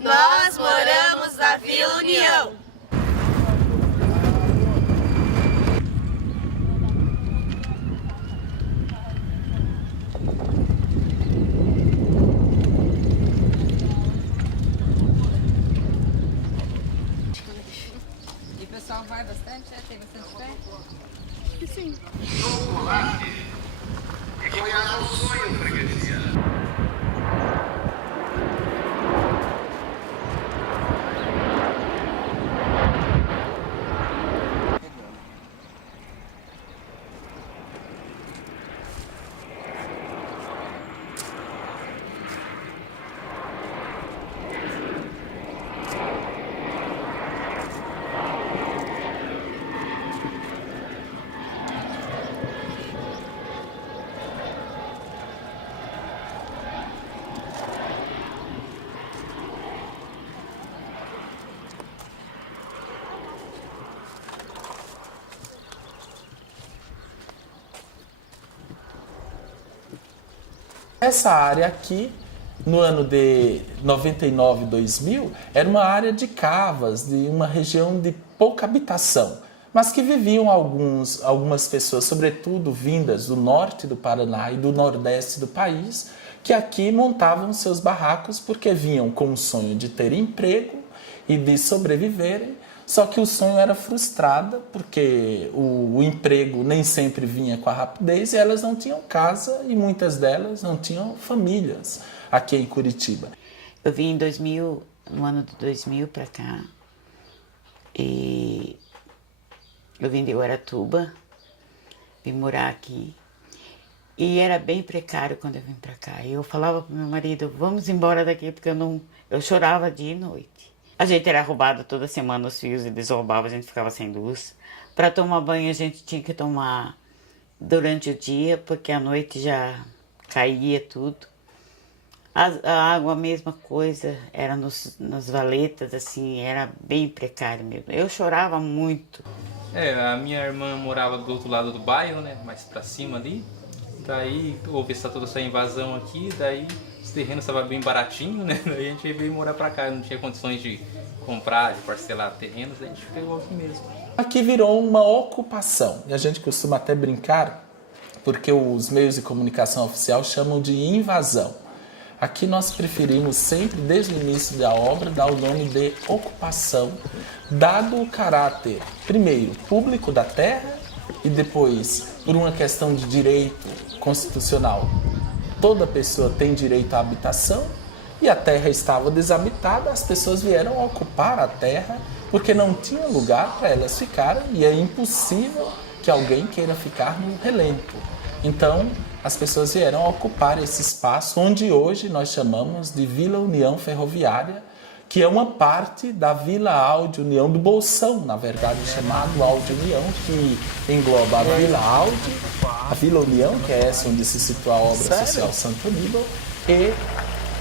Nós moramos na Vila União. E o pessoal vai bastante, né? Tem bastante fé? Acho que sim. E qual é o sonho, freguesia? Essa área aqui, no ano de 99, 2000, era uma área de cavas, de uma região de pouca habitação, mas que viviam algumas pessoas, sobretudo vindas do norte do Paraná e do nordeste do país, que aqui montavam seus barracos porque vinham com o sonho de ter emprego e de sobreviverem. Só que o sonho era frustrado porque o emprego nem sempre vinha com a rapidez e elas não tinham casa e muitas delas não tinham famílias aqui em Curitiba. Eu vim em 2000, no ano de 2000 para cá, e eu vim de Guaratuba, vim morar aqui. E era bem precário quando eu vim para cá. E eu falava pro meu marido, vamos embora daqui, porque eu chorava dia e noite. A gente era roubado toda semana os fios, eles roubavam, a gente ficava sem luz. Para tomar banho a gente tinha que tomar durante o dia, porque à noite já caía tudo. A água, a mesma coisa, era nas valetas, assim, era bem precário mesmo. Eu chorava muito. A minha irmã morava do outro lado do bairro, né, mais pra cima ali. Daí houve toda essa invasão aqui, daí os terrenos estavam bem baratinhos, né? Daí a gente veio morar pra cá, não tinha condições de comprar, de parcelar terrenos, daí a gente pegou aqui mesmo. Aqui virou uma ocupação, e a gente costuma até brincar, porque os meios de comunicação oficial chamam de invasão. Aqui nós preferimos sempre, desde o início da obra, dar o nome de ocupação, dado o caráter, primeiro, público da terra e depois, por uma questão de direito constitucional. Toda pessoa tem direito à habitação e a terra estava desabitada, as pessoas vieram ocupar a terra porque não tinha lugar para elas ficarem e é impossível que alguém queira ficar no relento. Então, as pessoas vieram ocupar esse espaço onde hoje nós chamamos de Vila União Ferroviária, que é uma parte da Vila Áudio União do Bolsão, na verdade chamado Áudio União, que engloba a Vila Áudio, a Vila União, que é essa onde se situa a obra social Santo Aníbal, e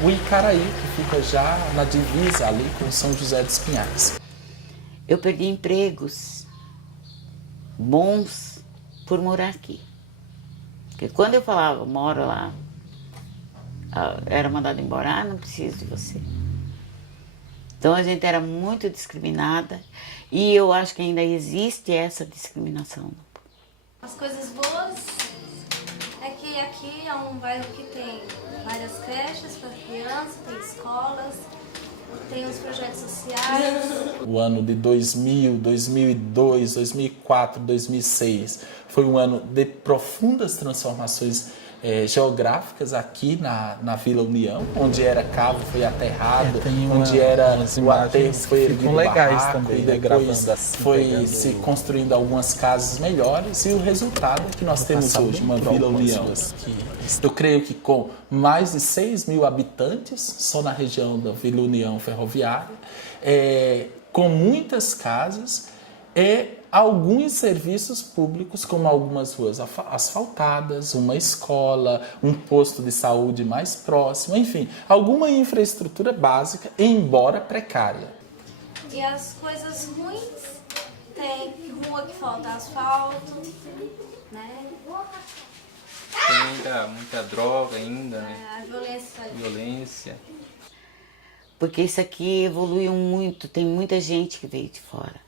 o Icaraí, que fica já na divisa ali com São José dos Pinhais. Eu perdi empregos bons por morar aqui. Porque quando eu falava, moro lá, era mandado embora, não preciso de você. Então a gente era muito discriminada e eu acho que ainda existe essa discriminação. As coisas boas é que aqui é um bairro que tem várias creches para crianças, tem escolas, tem os projetos sociais. O ano de 2000, 2002, 2004, 2006 foi um ano de profundas transformações geográficas aqui na Vila União, onde era cavo foi aterrado, onde era o aterro foi erguido barraco também, e depois assim, foi se construindo algumas casas melhores e o resultado é que nós temos hoje uma Vila União que eu creio que com mais de 6.000 habitantes só na região da Vila União Ferroviária, com muitas casas e alguns serviços públicos, como algumas ruas asfaltadas, uma escola, um posto de saúde mais próximo, enfim, alguma infraestrutura básica, embora precária. E as coisas ruins, tem rua que falta asfalto, né? Tem muita droga ainda, né? A violência. Violência. Porque isso aqui evoluiu muito, tem muita gente que veio de fora.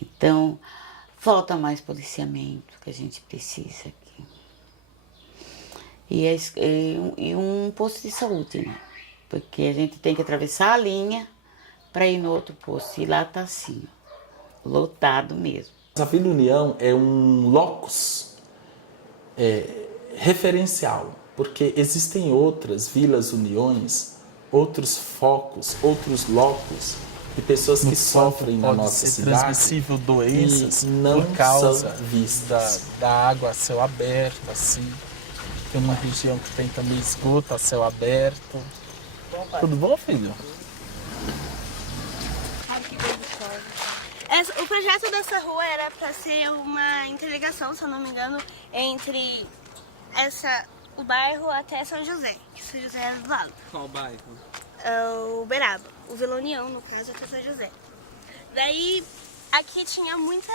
Então, falta mais policiamento que a gente precisa aqui. E um posto de saúde, né? Porque a gente tem que atravessar a linha para ir no outro posto. E lá tá assim, ó, lotado mesmo. A Vila União é um locus referencial, porque existem outras vilas uniões, outros focos, outros locos de pessoas que sofrem na nossa cidade transmissível doenças e não por causa são vistas. da água a céu aberto, assim. Tem uma região que tem também esgoto a céu aberto. Tudo bom, filho? O projeto dessa rua era para ser uma interligação, se eu não me engano, entre o bairro até São José, que São José é do lado. Qual bairro? O Uberaba, o Vila União, no caso, até São José. Daí, aqui tinha muita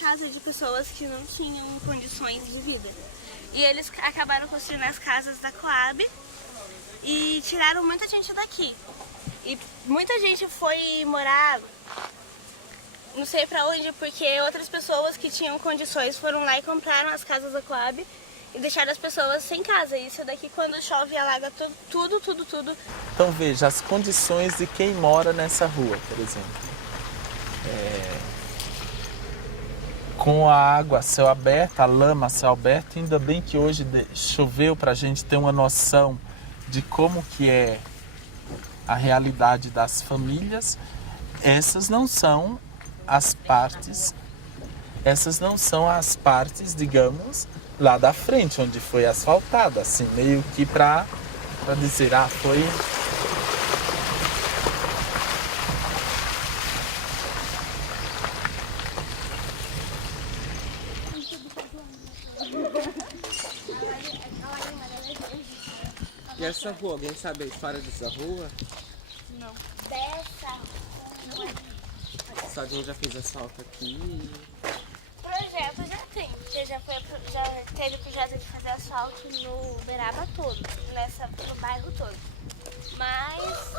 casa de pessoas que não tinham condições de vida. E eles acabaram construindo as casas da Coab e tiraram muita gente daqui. E muita gente foi morar, não sei pra onde, porque outras pessoas que tinham condições foram lá e compraram as casas da Coab e deixaram as pessoas sem casa. Isso daqui, quando chove, alaga tudo. Então veja, as condições de quem mora nessa rua, por exemplo. Com a água a céu aberto, a lama a céu aberto, ainda bem que hoje choveu para a gente ter uma noção de como que é a realidade das famílias. Essas não são as partes, digamos, lá da frente, onde foi asfaltada, assim, meio que para dizer, foi... E essa rua, alguém sabe a história dessa rua? Não. Dessa rua. Se alguém já fez asfalto aqui? Projeto já tem, porque já teve projeto de fazer asfalto no Uberaba todo, no bairro todo. Mas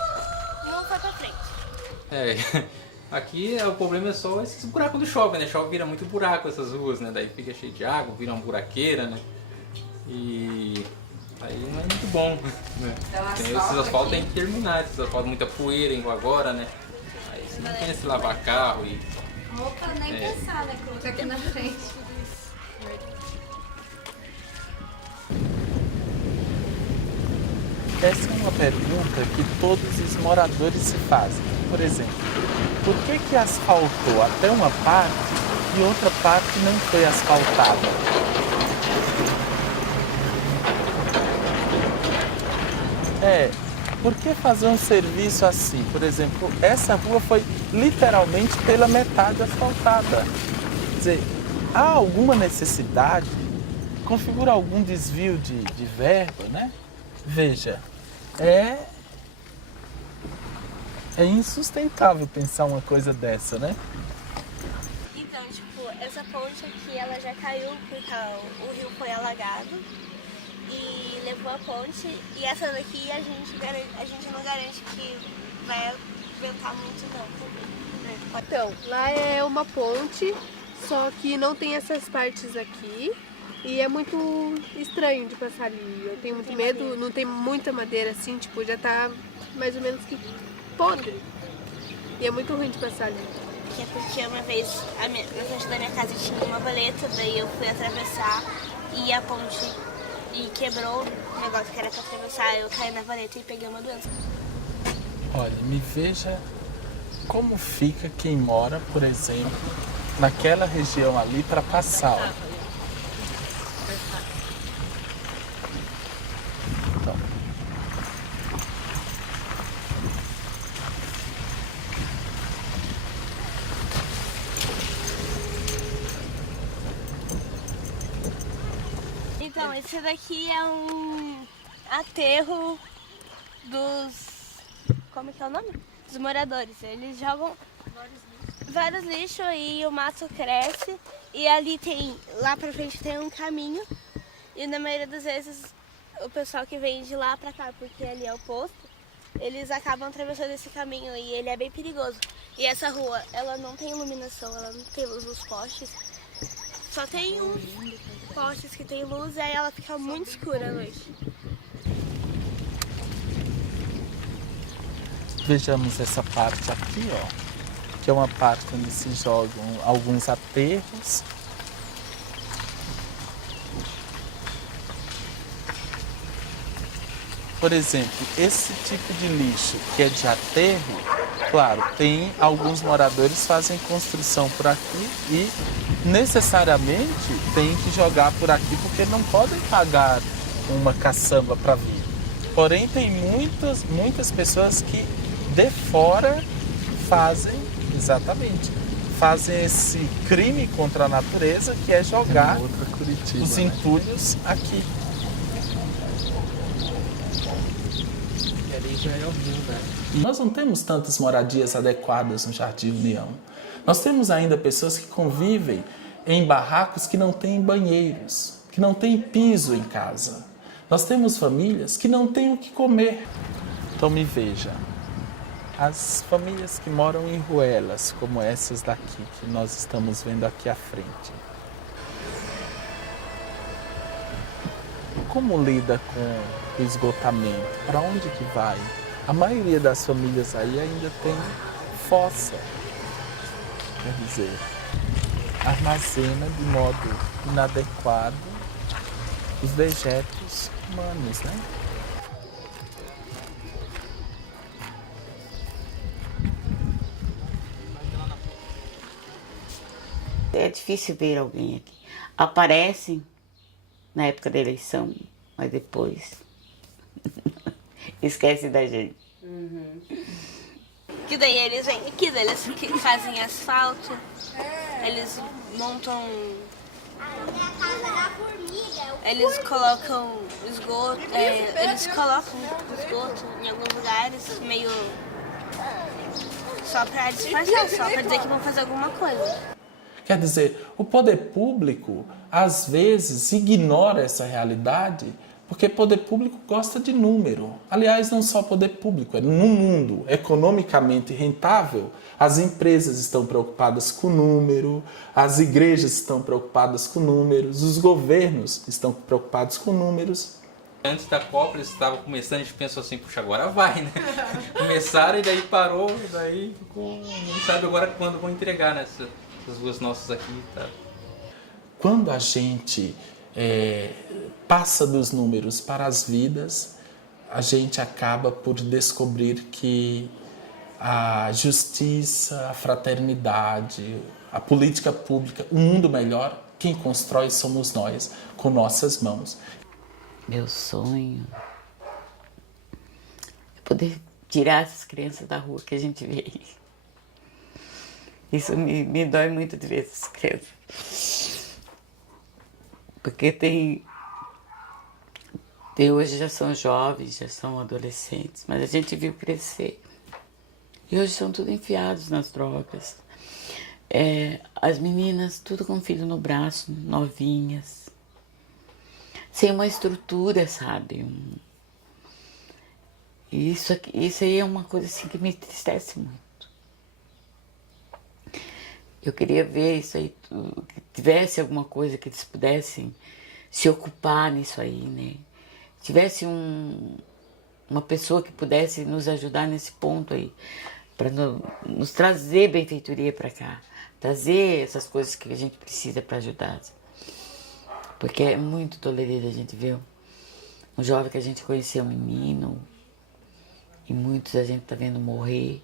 não foi pra frente. Aqui o problema é só esses buracos quando chove, né? Chove, vira muito buraco essas ruas, né? Daí fica cheio de água, vira uma buraqueira, né? E aí não é muito bom, né? Esses asfaltos tem que terminar, esses asfaltos muita poeira igual agora, né? Aí você não tem se lavar carro e... Roupa nem pensar, né? Colocar aqui na frente. Essa é uma pergunta que todos os moradores se fazem. Por exemplo, por que asfaltou até uma parte e outra parte não foi asfaltada? Por que fazer um serviço assim? Por exemplo, essa rua foi literalmente pela metade asfaltada. Quer dizer, há alguma necessidade? Configura algum desvio de verba, né? Veja, é insustentável pensar uma coisa dessa, né? Então, tipo, essa ponte aqui, ela já caiu porque o rio foi alagado e levou a ponte. E essa daqui a gente não garante que vai ventar muito não. Então, lá é uma ponte, só que não tem essas partes aqui. E é muito estranho de passar ali. Eu tenho muito medo, não tem muita madeira assim, tipo, já tá mais ou menos que podre. E é muito ruim de passar ali. Que é porque uma vez na frente da minha casa tinha uma valeta, daí eu fui atravessar e a ponte quebrou o negócio que era pra atravessar, eu caí na valeta e peguei uma doença. Olha, me veja como fica quem mora, por exemplo, naquela região ali para passar. Ó. Então, esse daqui é um aterro dos... como que é o nome? Dos moradores. Eles jogam vários lixos e o mato cresce. E ali tem, lá pra frente tem um caminho. E na maioria das vezes o pessoal que vem de lá pra cá, porque ali é o posto, eles acabam atravessando esse caminho e ele é bem perigoso. E essa rua, ela não tem iluminação, ela não tem luz nos postes. Só tem uns postes que tem luz e aí ela fica muito escura à noite. Vejamos essa parte aqui, ó, que é uma parte onde se jogam alguns aterros. Por exemplo, esse tipo de lixo que é de aterro, claro, tem alguns moradores que fazem construção por aqui e necessariamente tem que jogar por aqui porque não podem pagar uma caçamba para vir. Porém, tem muitas pessoas que de fora fazem esse crime contra a natureza, que é jogar os entulhos aqui. Nós não temos tantas moradias adequadas no Jardim União. Nós temos ainda pessoas que convivem em barracos que não têm banheiros, que não têm piso em casa. Nós temos famílias que não têm o que comer. Então me veja, as famílias que moram em ruelas, como essas daqui, que nós estamos vendo aqui à frente, como lida com o esgotamento? Para onde que vai? A maioria das famílias aí ainda tem fossa. Quer dizer, armazena de modo inadequado os dejetos humanos, né? É difícil ver alguém aqui. Aparecem na época da eleição, mas depois esquece da gente. Que daí eles vêm aqui, daí eles fazem asfalto, eles montam, eles colocam esgoto, eles colocam esgoto em alguns lugares, meio só pra disfarçar, só pra dizer que vão fazer alguma coisa. Quer dizer, o poder público, às vezes, ignora essa realidade, porque poder público gosta de número. Aliás, não só poder público, no mundo economicamente rentável, as empresas estão preocupadas com o número, as igrejas estão preocupadas com números, os governos estão preocupados com números. Antes da Copa eles estavam começando, a gente pensou assim, puxa, agora vai, né? Começaram e daí parou, e daí ficou, não sabe agora quando vão entregar, né? Essas ruas nossas aqui, tá? Quando a gente passa dos números para as vidas, a gente acaba por descobrir que a justiça, a fraternidade, a política pública, um mundo melhor, quem constrói somos nós, com nossas mãos. Meu sonho é poder tirar essas crianças da rua que a gente vê aí. Isso me dói muito de ver essas crianças. Porque tem hoje já são jovens, já são adolescentes, mas a gente viu crescer. E hoje são tudo enfiados nas drogas. As meninas, tudo com filho no braço, novinhas. Sem uma estrutura, sabe? Isso aí é uma coisa assim que me entristece muito. Eu queria ver isso aí, que tivesse alguma coisa que eles pudessem se ocupar nisso aí, né? Tivesse uma pessoa que pudesse nos ajudar nesse ponto aí, para nos trazer benfeitoria para cá, trazer essas coisas que a gente precisa para ajudar. Porque é muito dolorido a gente ver um jovem que a gente conheceu, um menino, e muitos a gente tá vendo morrer.